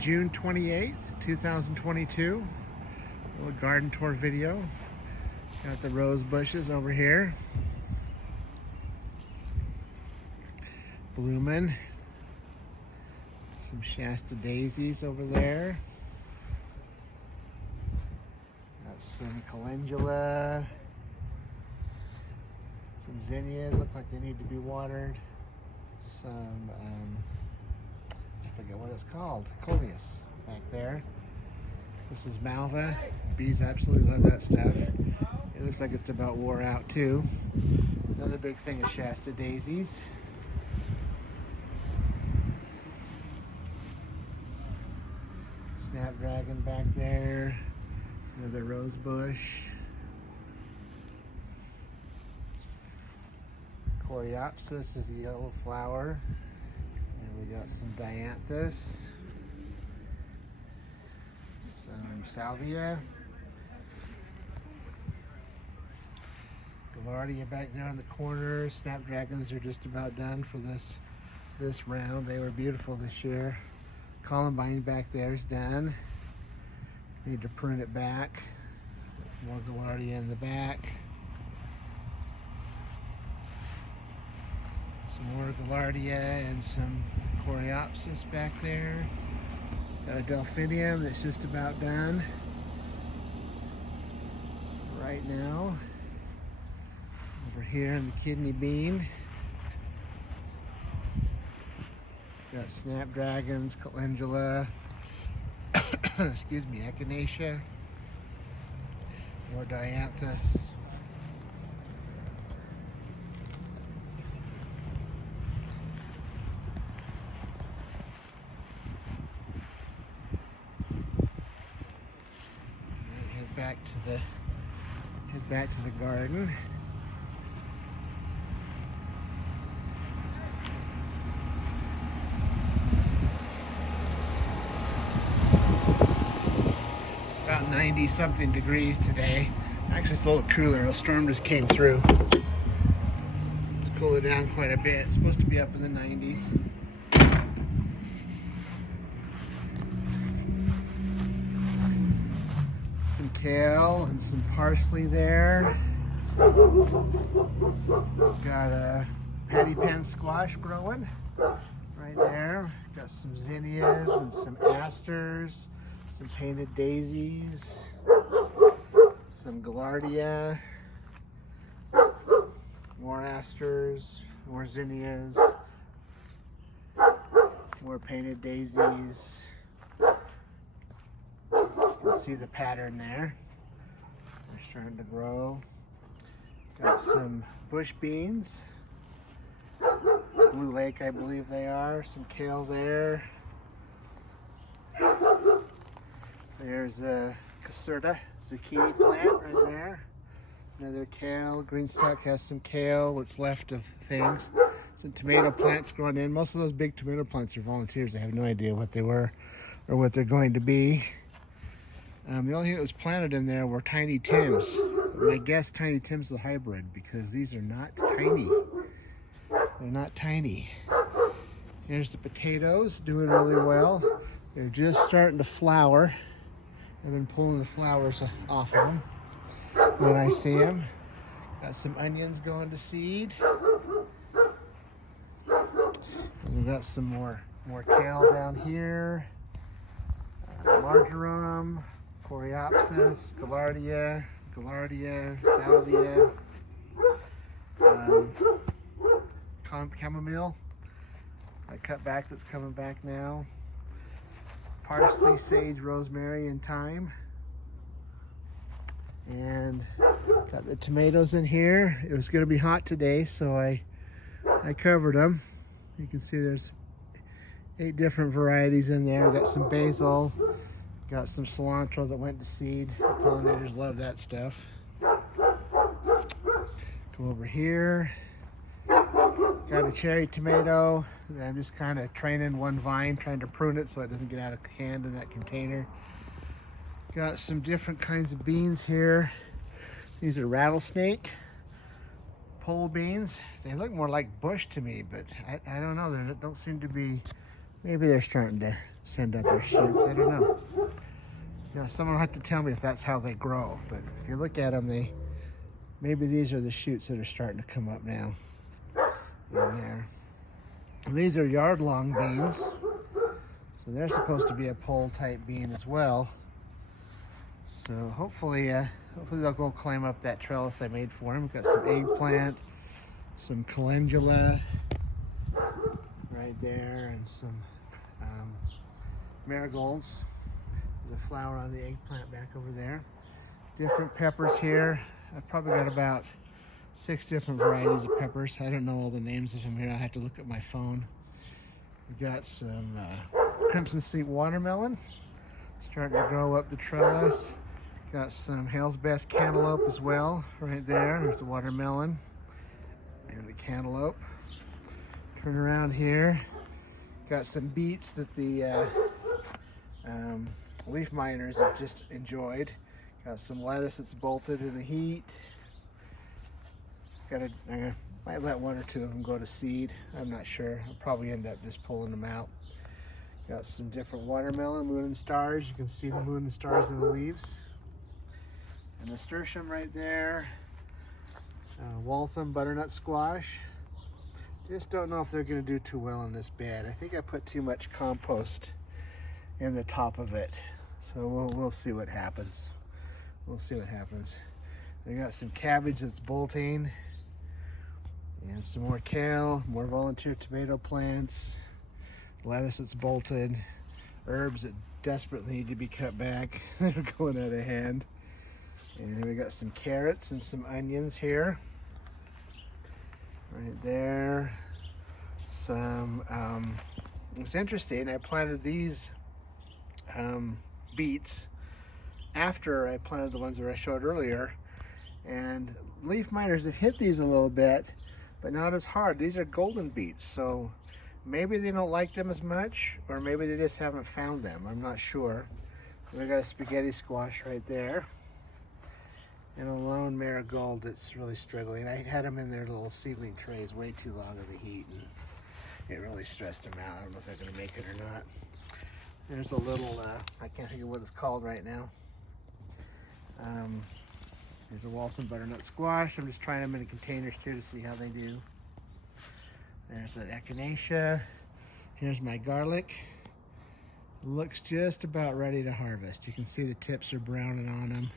June 28th, 2022. A little garden tour video. Got the rose bushes over here. Blooming. Some Shasta daisies over there. Got some calendula. Some zinnias, look like they need to be watered. Some, I forget what it's called, coleus back there. This is malva. Bees absolutely love that stuff. It looks like it's about wore out too. Another big thing is Shasta daisies. Snapdragon back there. Another rose bush. Coreopsis is the yellow flower. And we got some dianthus. Some salvia. Gaillardia back there in the corner. Snapdragons are just about done for this round. They were beautiful this year. Columbine back there is done. Need to prune it back. More Gaillardia in the back. Some more Gaillardia and some Coreopsis back there. Got a Delphinium that's just about done right now. Over here in the kidney bean. Got snapdragons, calendula, excuse me, echinacea, more dianthus. Head back to the garden. About 90 something degrees today. Actually, it's a little cooler. A storm just came through. It's cooling down quite a bit. It's supposed to be up in the 90s. Some kale and some parsley there. Got a patty pan squash growing right there. Got some zinnias and some asters. Some painted daisies, some Gaillardia, more asters, more zinnias, more painted daisies. You can see the pattern there. They're starting to grow. Got some bush beans, Blue Lake I believe they are, some kale there. There's a Caserta zucchini plant right there. Another kale. Greenstock has some kale, what's left of things. Some tomato plants growing in. Most of those big tomato plants are volunteers. I have no idea what they were or what they're going to be. The only thing that was planted in there were Tiny Tims. My guess, Tiny Tim's the hybrid because these are not tiny. They're not tiny. Here's the potatoes, doing really well. They're just starting to flower. I've been pulling the flowers off of them when I see them. Got some onions going to seed. And we've got some more kale down here. Marjoram, Coreopsis, Gaillardia, salvia, chamomile. I cut back, that's coming back now. Parsley, sage, rosemary, and thyme. And got the tomatoes in here. It was going to be hot today, so I covered them. You can see there's 8 different varieties in there. Got some basil, got some cilantro that went to seed. The pollinators love that stuff. Come over here. Got a cherry tomato. I'm just kind of training one vine, trying to prune it so it doesn't get out of hand in that container. Got some different kinds of beans here. These are rattlesnake pole beans. They look more like bush to me, but I don't know. They don't seem to be, maybe they're starting to send up their shoots. I don't know. Yeah, someone will have to tell me if that's how they grow. But if you look at them, maybe these are the shoots that are starting to come up now. In there. These are yard-long beans, so they're supposed to be a pole-type bean as well. So hopefully they'll go climb up that trellis I made for them. We've got some eggplant, some calendula right there, and some marigolds. There's a flower on the eggplant back over there. Different peppers here. I've probably got about 6 different varieties of peppers. I don't know all the names of them here. I have to look at my phone. We've got some crimson sweet watermelon starting to grow up the trellis. Got some Hale's Best cantaloupe as well right there. There's the watermelon and the cantaloupe. Turn around here. Got some beets that the leaf miners have just enjoyed. Got some lettuce that's bolted in the heat. I might let 1 or 2 of them go to seed. I'm not sure. I'll probably end up just pulling them out. Got some different watermelon, moon and stars. You can see the moon and stars in the leaves. And nasturtium right there. Waltham butternut squash. Just don't know if they're going to do too well in this bed. I think I put too much compost in the top of it. So we'll see what happens. We'll see what happens. I got some cabbage that's bolting. And some more kale, more volunteer tomato plants, lettuce that's bolted, herbs that desperately need to be cut back. They're going out of hand. And we got some carrots and some onions here. Right there. Some, it's interesting, I planted these beets after I planted the ones that I showed earlier. And leaf miners have hit these a little bit, but not as hard. These are golden beets, so maybe they don't like them as much, or maybe they just haven't found them. I'm not sure. We got a spaghetti squash right there, and a lone marigold that's really struggling. I had them in their little seedling trays way too long in the heat, and it really stressed them out. I don't know if they're going to make it or not. There's a little, I can't think of what it's called right now. There's a Waltham butternut squash. I'm just trying them in containers too to see how they do. There's an echinacea. Here's my garlic. Looks just about ready to harvest. You can see the tips are browning on them.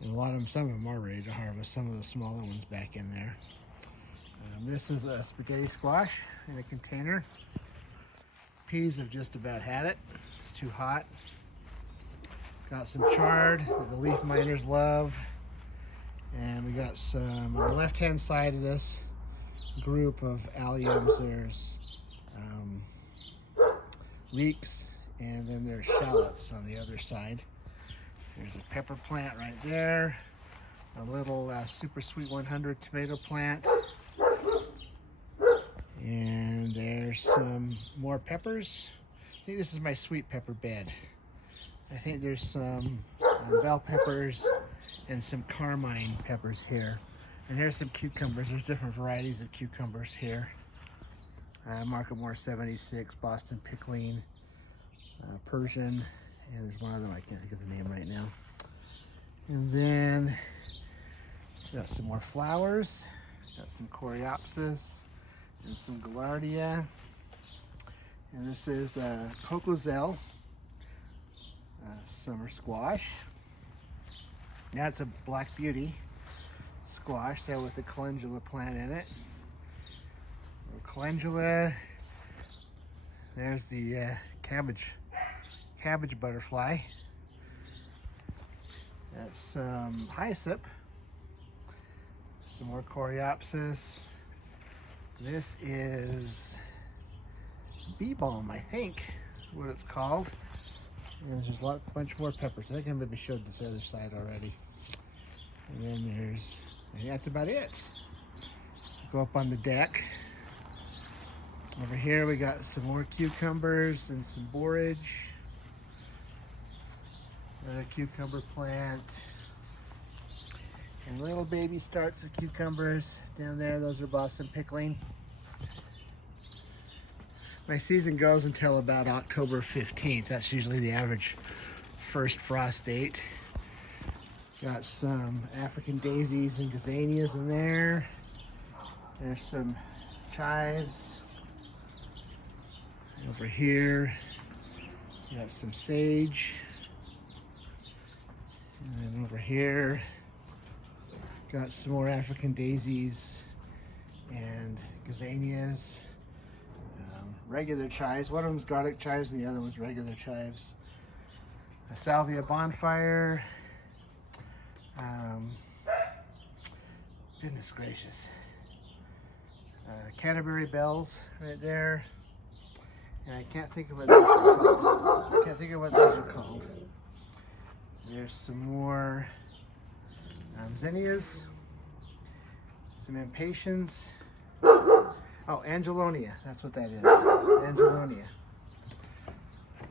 And a lot of them, some of them are ready to harvest. Some of the smaller ones back in there. This is a spaghetti squash in a container. Peas have just about had it. It's too hot. Got some chard that the leaf miners love. And we got some, on the left-hand side of this group of alliums, there's leeks, and then there's shallots on the other side. There's a pepper plant right there, a little Super Sweet 100 tomato plant, and there's some more peppers. I think this is my sweet pepper bed. I think there's some bell peppers and some carmine peppers here. And here's some cucumbers. There's different varieties of cucumbers here. Marketmore 76, Boston Pickling, Persian, and there's one other, I can't think of the name right now. And then got some more flowers. Got some coreopsis and some gaillardia. And this is Cocozelle summer squash. That's a black beauty squash, that with the calendula plant in it. Calendula. There's the cabbage butterfly. That's some hyssop. Some more coreopsis. This is bee balm, I think, is what it's called. And there's a bunch more peppers. I think I maybe showed this other side already. And then there's, and that's about it. Go up on the deck. Over here we got some more cucumbers and some borage. Another cucumber plant. And little baby starts of cucumbers down there. Those are Boston Pickling. My season goes until about October 15th. That's usually the average first frost date. Got some African daisies and gazanias in there. There's some chives. Over here, got some sage. And then over here, got some more African daisies and gazanias. Regular chives. One of them's garlic chives and the other one's regular chives. A salvia bonfire. Goodness gracious. Canterbury bells right there. And I can't think of what those are called. Can't think of what those are called. There's some more zinnias, some impatiens. Oh, Angelonia, that's what that is. Angelonia.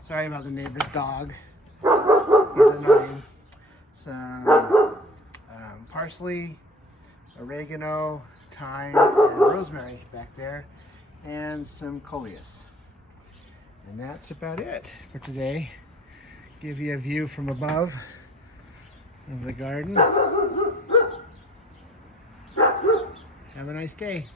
Sorry about the neighbor's dog. He's annoying. Some parsley, oregano, thyme, and rosemary back there, and some coleus. And that's about it for today. Give you a view from above of the garden. Have a nice day.